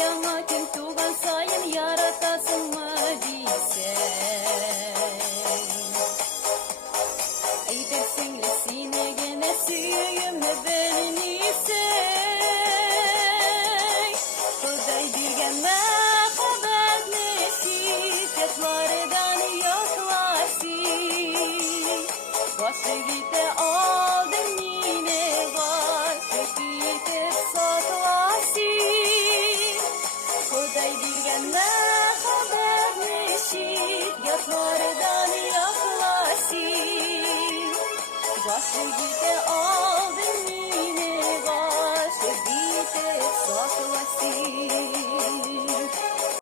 yana kim tuğan sayın yaratasın mı diysen. Ey dersin sine gene süyüm ne belniyse. Kuday dirgenme haber neşit yatlardan yaklasi. Bası gide aldın yine var kötüyüp saklasi. Kuday dirgenme haber neşit yatlardan yaklasi. Bası gide aldın